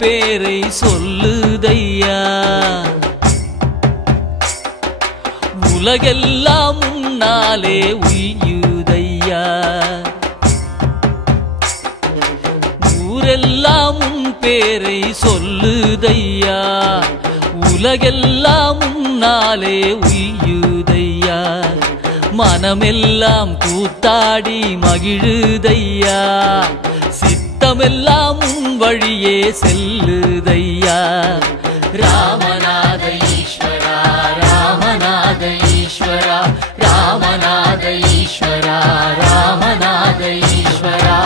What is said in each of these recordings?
பேரை சொல்லுதையா. உலகெல்லாம் உன்னாலே உய்யுதையா. ஊரெல்லாம் உன் பேரை சொல்லுதையா. உலகெல்லாம் உன்னாலே உய்யுதையா. மனமெல்லாம் கூத்தாடி மகிழுதையா. சித்தமெல்லாம் உன் வழியே செல்லுதையா. ராமநாத ஈஸ்வரா ராமநாத ஈஸ்வரா ராமநாத ஈஸ்வரா ராமநாத ஈஸ்வரா.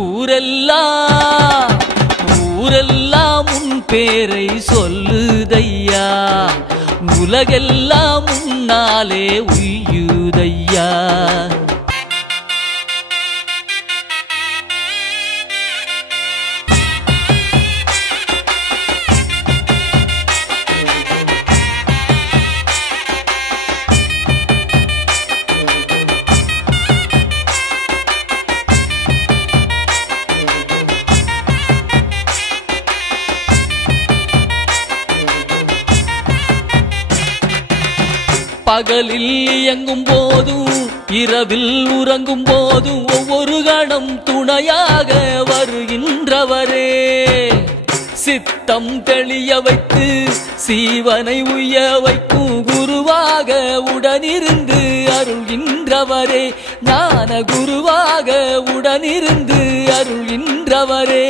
ஊரெல்லாம் உன் பேரை சொல்லுதையா. உலகெல்லாம் உன்னாலே உய்யுதையா. பகலில் இயங்கும் போதும் இரவில் உறங்கும் போதும் ஒவ்வொரு கணம் துணையாக வருகின்றவரே. சித்தம் தெளிய வைத்து சீவனை உய்ய வைக்கும் குருவாக உடனிருந்து அருள்கின்றவரே. ஞான குருவாக உடனிருந்து அருள்கின்றவரே.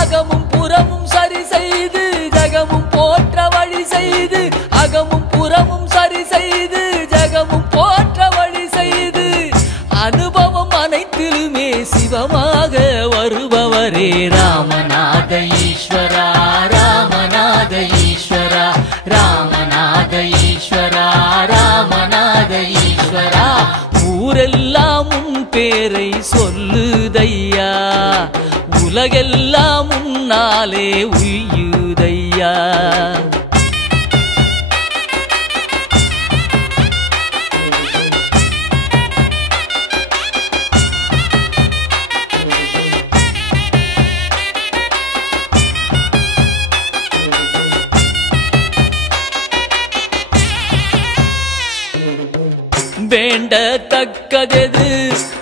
அகமும் புறமும் சரி செய்து ஜகமும் போற்ற வழி செய்து. அகமும் புறமும் சரி செய்து ஜகமும் போற்ற வழி செய்து. அனுபவம் அனைத்திலுமே சிவமாக வருபவரே. ராமநாத ஈஸ்வரா ராமநாத ஈஸ்வரா ராமநாத ஈஸ்வரா ராமநாத ஈஸ்வரா. ஊரெல்லாம் உன் பேரை சொல்லுதையா. உலகெல்லாம் உன்னாலே உய்யுதையா. வேண்டத்தக்கதெது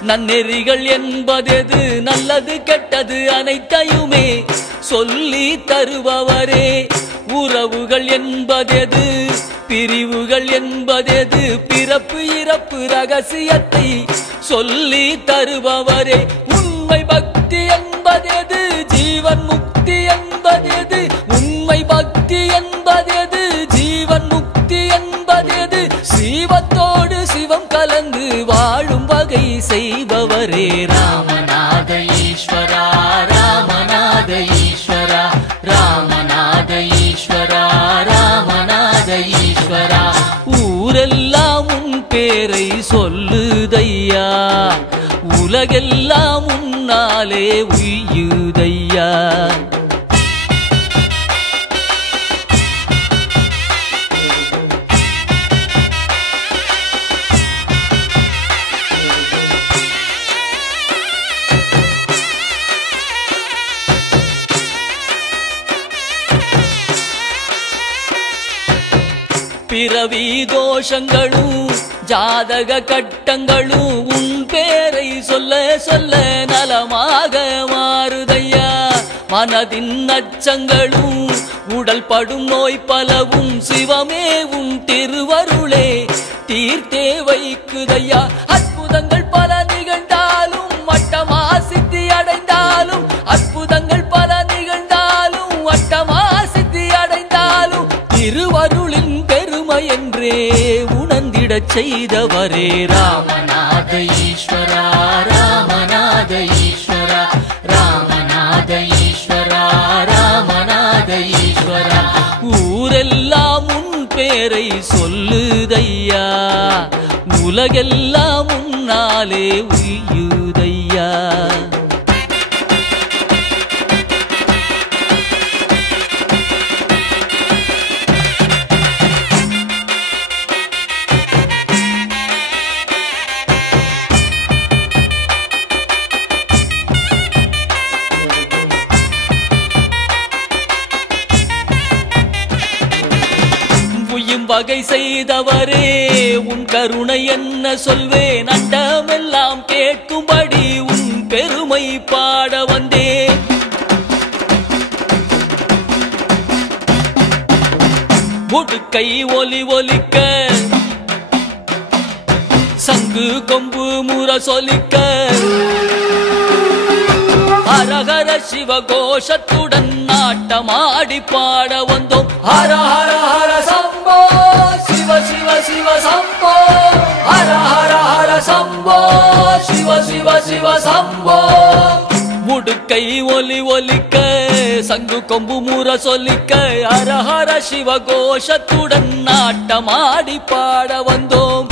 நன்னெறிகள் என்பதெது. நல்லது கெட்டது அனைத்தையுமே சொல்லி தருபவரே. உறவுகள் என்பதெது பிரிவுகள் என்பதெது. பிறப்பு இறப்பு ரகசியத்தை சொல்லி தருபவரே. உண்மை பக்தி என்பதெது ஜீவன் முக்தி என்பதெது. உண்மை பக்தி என்பதெது ஜீவன் முக்தி என்பதெது. சீவத்தோடு சிவம் கலந்து வாழும் வகை செய்பவரே. ராமநாத ஈஸ்வரா ராமநாத ஈஸ்வரா ராமநாத ஈஸ்வரா ராமநாத ஈஸ்வரா. ஊரெல்லாம் உன் பேரை சொல்லுதையா. உலகெல்லாம் உன்னாலே உய்யுதையா. பிறவி தோஷங்களும் ஜாதக கட்டங்களும் உன் பேரை சொல்ல சொல்ல நலமாக மாறுதையா. மனதின் அச்சங்களும் உடல் படும் நோய் பலவும் சிவமே உன் திருவருளே தீர்த்தே வைக்குதையா. அற்புதங்கள் பல நிகழ்ந்தாலும் மட்டமா சித்தி அடைந்தாலும். அற்புதங்கள் பல நிகழ்ந்தாலும் வட்டமா சித்தி அடைந்தாலும். திருவருளின் பெருமை என்றே உணர்ந்திடச் செய்தவரே. ராமநாத ஈஸ்வரா ராமநாத ஈஸ்வரா ராமநாத ஈஸ்வரா ராமநாத ஈஸ்வரா. ஊரெல்லாம் உன் பேரை சொல்லுதையா. உலகெல்லாம் உன்னாலே உய்யுதையா. வகை செய்தவரே உன் கருணை என்ன சொல்வேன் அண்டமெல்லாம் கேட்கும்படி உன் பெருமை பாட வந்தேன் முடுக்கை ஒலி ஒலிக்க சங்கு கொம்பு முரசொலிக்க ஹரஹர சிவ கோஷத்துடன் நாட்டமாடி பாட வந்தோம் ஹர ஹர ஹர சம்போ சிவ சிவ சிவ சம்போ ஹர ஹர ஹர சம்போ சிவ சிவ சிவ சம்போ முடுக்கை ஒலி ஒலிக்க சங்கு கொம்பு முரசொலிக்க ஹர ஹர சிவ கோஷத்துடன் நாட்டமாடி பாட வந்தோம்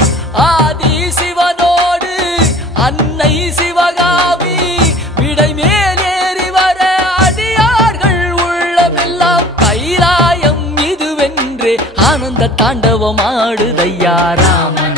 ஆதி சிவனோடு அன்னை சிவகாமி விடை மேலேறி வர அடியார்கள் உள்ளமெல்லாம் கைலாயம் இதுவென்று ஆனந்த தாண்டவம் ஆடுதையா ராமன்